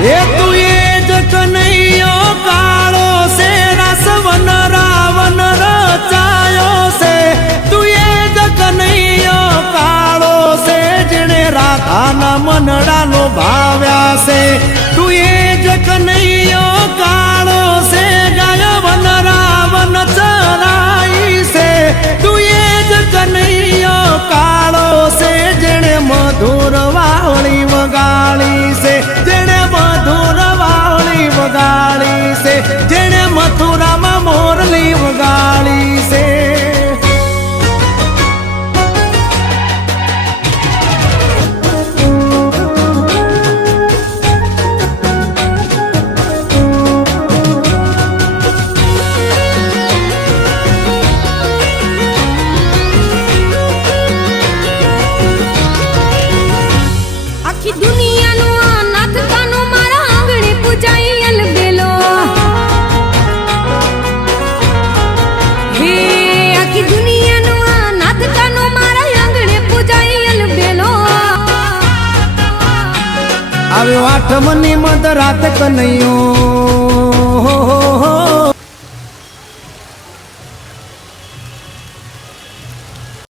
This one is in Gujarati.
એ તું એ જ કનૈયો કાળો છે રાસવન રાવણ રચાયો છે તું એ જ કનૈયો કાળો છે જેણે રાધાના મનડાનો ભાવ્યા છે તું એ જ કનૈયો કાળો છે ગાય વન રાવણ ચરાઈ છે તું એ જ કનૈયો કાળો છે જેણે મધુર વાવળી વગાડી છે જેણે મધુર વાવળી વગાડી છે જેણે મથુરામાં મોરલી વગાડી છે આવ્યો આઠમની મધરાત કનૈયો